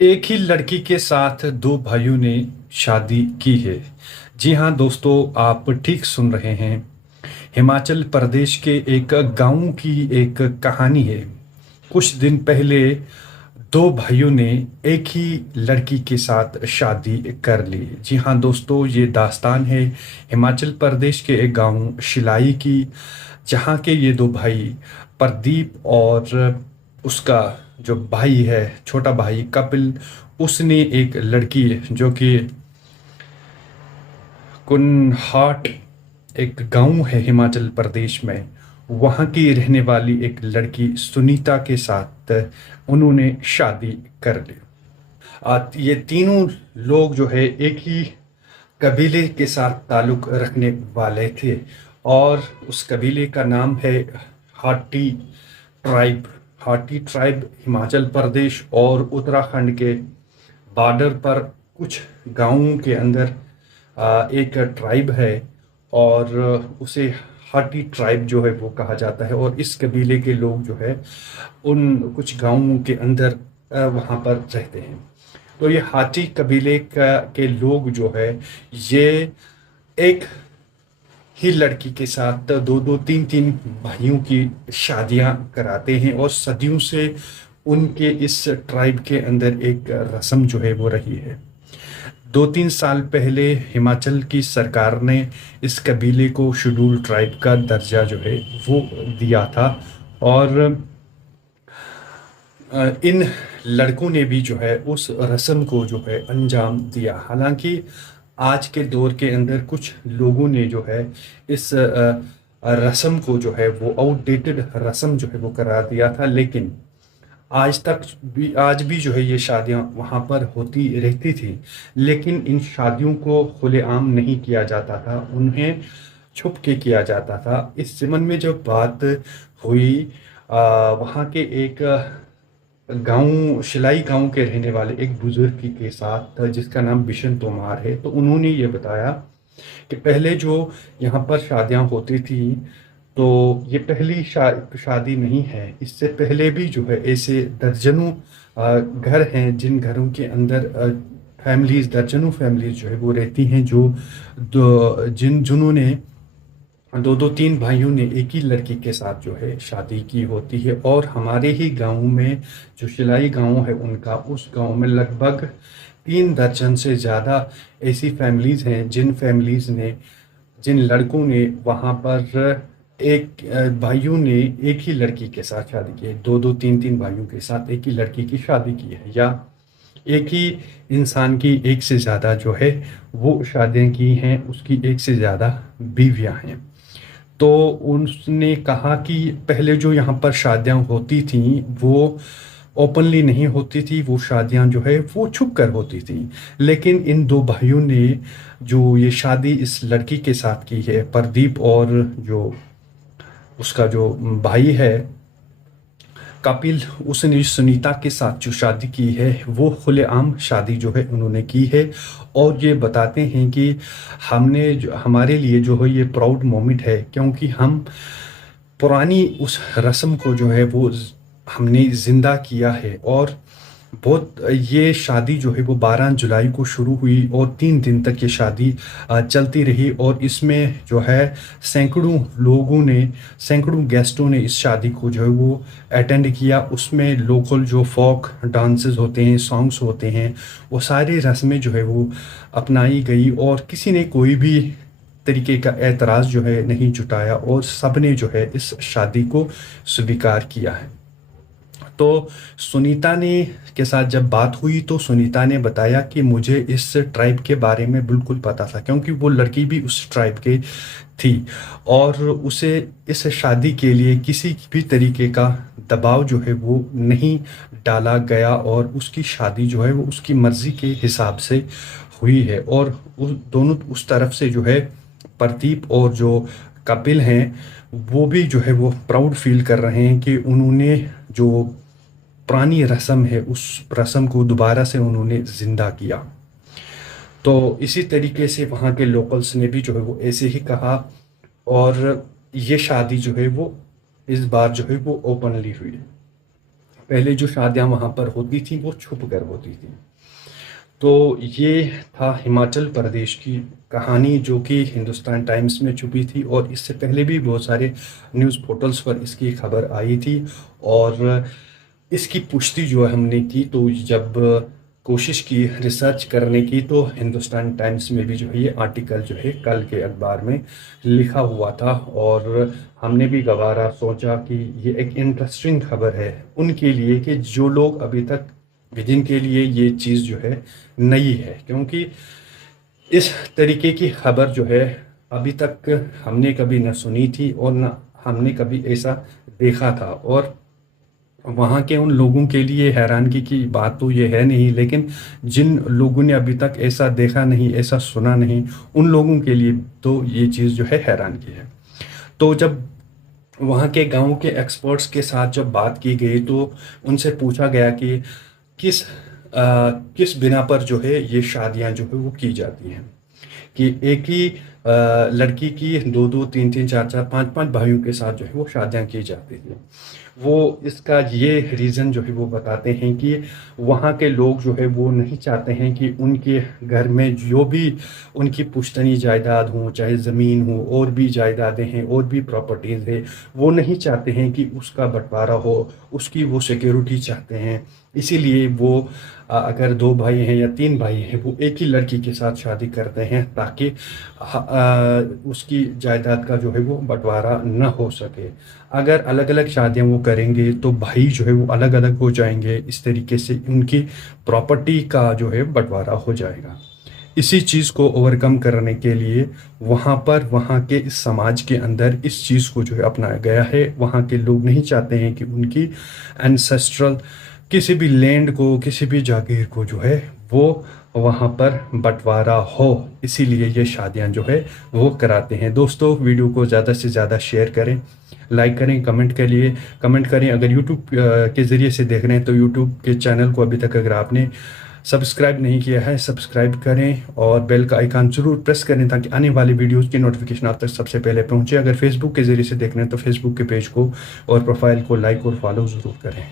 एक ही लड़की के साथ दो भाइयों ने शादी की है। जी हाँ दोस्तों, आप ठीक सुन रहे हैं। हिमाचल प्रदेश के एक गांव की एक कहानी है। कुछ दिन पहले दो भाइयों ने एक ही लड़की के साथ शादी कर ली। जी हाँ दोस्तों, ये दास्तान है हिमाचल प्रदेश के एक गांव शिलाई की, जहाँ के ये दो भाई प्रदीप और उसका जो भाई है, छोटा भाई कपिल, उसने एक लड़की जो कि कुनहाट एक गांव है हिमाचल प्रदेश में, वहाँ की रहने वाली एक लड़की सुनीता के साथ उन्होंने शादी कर ली। ये तीनों लोग जो है एक ही कबीले के साथ ताल्लुक रखने वाले थे, और उस कबीले का नाम है हाटी ट्राइब। हाटी ट्राइब हिमाचल प्रदेश और उत्तराखंड के बॉर्डर पर कुछ गांवों के अंदर एक ट्राइब है, और उसे हाटी ट्राइब जो है वो कहा जाता है। और इस कबीले के लोग जो है उन कुछ गांवों के अंदर वहाँ पर रहते हैं। तो ये हाटी कबीले के लोग जो है, ये एक ही लड़की के साथ दो दो तीन तीन भाइयों की शादियां कराते हैं, और सदियों से उनके इस ट्राइब के अंदर एक रस्म जो है वो रही है। 2-3 साल पहले हिमाचल की सरकार ने इस कबीले को शेड्यूल ट्राइब का दर्जा जो है वो दिया था, और इन लड़कों ने भी जो है उस रस्म को जो है अंजाम दिया। हालांकि आज के दौर के अंदर कुछ लोगों ने जो है इस रस्म को जो है वो आउटडेटेड रस्म जो है वो करार दिया था, लेकिन आज भी जो है ये शादियां वहाँ पर होती रहती थी। लेकिन इन शादियों को खुलेआम नहीं किया जाता था, उन्हें छुप के किया जाता था। इस ज़मन में जब बात हुई वहाँ के एक गांव शिलाई गांव के रहने वाले एक बुजुर्ग के साथ, जिसका नाम बिशन तोमार है, तो उन्होंने ये बताया कि पहले जो यहाँ पर शादियाँ होती थी, तो ये पहली शादी नहीं है। इससे पहले भी जो है ऐसे दर्जनों घर हैं, जिन घरों के अंदर फैमिलीज, दर्जनों फैमिलीज जो है वो रहती हैं, जो जिन्होंने दो दो तीन भाइयों ने एक ही लड़की के साथ जो है शादी की होती है। और हमारे ही गांव में जो शिलाई गांव है उनका, उस गांव में लगभग 3 दर्जन से ज़्यादा ऐसी फैमिलीज़ हैं, जिन लड़कों ने वहाँ पर एक भाइयों ने एक ही लड़की के साथ शादी की है। दो दो तीन तीन भाइयों के साथ एक ही लड़की की शादी की है, या एक ही इंसान की एक से ज़्यादा जो है वो शादियाँ की हैं, उसकी एक से ज़्यादा बीवियाँ हैं। तो उसने कहा कि पहले जो यहाँ पर शादियाँ होती थीं वो ओपनली नहीं होती थी, वो शादियाँ जो है वो छुप कर होती थी। लेकिन इन दो भाइयों ने जो ये शादी इस लड़की के साथ की है, प्रदीप और जो उसका जो भाई है कपिल, उसने सुनीता के साथ जो शादी की है वो खुलेआम शादी जो है उन्होंने की है। और ये बताते हैं कि हमारे लिए जो है ये प्राउड मोमेंट है, क्योंकि हम पुरानी उस रस्म को जो है वो हमने ज़िंदा किया है। और बहुत ये शादी जो है वो 12 जुलाई को शुरू हुई, और 3 दिन तक ये शादी चलती रही। और इसमें जो है सैकड़ों गेस्टों ने इस शादी को जो है वो अटेंड किया। उसमें लोकल जो फोक डांसेस होते हैं, सॉन्ग्स होते हैं, वो सारी रस्में जो है वो अपनाई गई, और किसी ने कोई भी तरीके का एतराज़ जो है नहीं जुटाया, और सब ने जो है इस शादी को स्वीकार किया है। तो सुनीता ने के साथ जब बात हुई, तो सुनीता ने बताया कि मुझे इस ट्राइब के बारे में बिल्कुल पता था, क्योंकि वो लड़की भी उस ट्राइब की थी, और उसे इस शादी के लिए किसी भी तरीके का दबाव जो है वो नहीं डाला गया, और उसकी शादी जो है वो उसकी मर्ज़ी के हिसाब से हुई है। और उस दोनों उस तरफ से जो है प्रदीप और जो कपिल हैं, वो भी जो है वो प्राउड फील कर रहे हैं कि उन्होंने जो पुरानी रस्म है उस रस्म को दोबारा से उन्होंने ज़िंदा किया। तो इसी तरीके से वहाँ के लोकल्स ने भी जो है वो ऐसे ही कहा, और ये शादी जो है वो इस बार जो है वो ओपनली हुई। पहले जो शादियां वहाँ पर होती थी वो छुप कर होती थी। तो ये था हिमाचल प्रदेश की कहानी जो कि हिंदुस्तान टाइम्स में छुपी थी, और इससे पहले भी बहुत सारे न्यूज़ पोर्टल्स पर इसकी खबर आई थी। और इसकी पुष्टि जो है हमने की, तो जब कोशिश की रिसर्च करने की, तो हिंदुस्तान टाइम्स में भी जो है ये आर्टिकल जो है कल के अखबार में लिखा हुआ था। और हमने भी गवारा सोचा कि ये एक इंटरेस्टिंग खबर है उनके लिए कि जो लोग अभी तक, जिनके लिए ये चीज़ जो है नई है, क्योंकि इस तरीके की खबर जो है अभी तक हमने कभी न सुनी थी और न हमने कभी ऐसा देखा था। और वहाँ के उन लोगों के लिए हैरानगी की बात तो ये है नहीं, लेकिन जिन लोगों ने अभी तक ऐसा देखा नहीं, ऐसा सुना नहीं, उन लोगों के लिए तो ये चीज़ जो है हैरानगी है। तो जब वहाँ के गांव के एक्सपर्ट्स के साथ जब बात की गई, तो उनसे पूछा गया कि किस बिना पर जो है ये शादियां जो है वो की जाती हैं, कि एक ही लड़की की दो दो तीन तीन चार चार पांच पांच भाइयों के साथ जो है वो शादियां की जाती थी। वो इसका ये रीज़न जो है वो बताते हैं कि वहाँ के लोग जो है वो नहीं चाहते हैं कि उनके घर में जो भी उनकी पुश्तनी जायदाद हो, चाहे ज़मीन हो, और भी जायदादें हैं, और भी प्रॉपर्टीज़ है, वो नहीं चाहते हैं कि उसका बंटवारा हो, उसकी वो सिक्योरिटी चाहते हैं। इसीलिए वो अगर दो भाई हैं या तीन भाई हैं, वो एक ही लड़की के साथ शादी करते हैं ताकि उसकी जायदाद का जो है वो बंटवारा न हो सके। अगर अलग अलग शादियां वो करेंगे तो भाई जो है वो अलग अलग हो जाएंगे, इस तरीके से उनकी प्रॉपर्टी का जो है बंटवारा हो जाएगा। इसी चीज़ को ओवरकम करने के लिए वहाँ पर, वहाँ के इस समाज के अंदर इस चीज़ को जो है अपनाया गया है। वहाँ के लोग नहीं चाहते हैं कि उनकी एंसेस्ट्रल किसी भी लैंड को, किसी भी जागीर को जो है वो वहाँ पर बंटवारा हो, इसीलिए ये शादियाँ जो है वो कराते हैं। दोस्तों, वीडियो को ज़्यादा से ज़्यादा शेयर करें, लाइक करें, कमेंट करें। अगर यूट्यूब के ज़रिए से देख रहे हैं तो यूट्यूब के चैनल को अभी तक अगर आपने सब्सक्राइब नहीं किया है, सब्सक्राइब करें और बेल का आइकन ज़रूर प्रेस करें ताकि आने वाली वीडियोस की नोटिफिकेशन आप तक सबसे पहले पहुंचे। अगर फेसबुक के ज़रिए से देख रहे हैं तो फेसबुक के पेज को और प्रोफाइल को लाइक और फॉलो ज़रूर करें।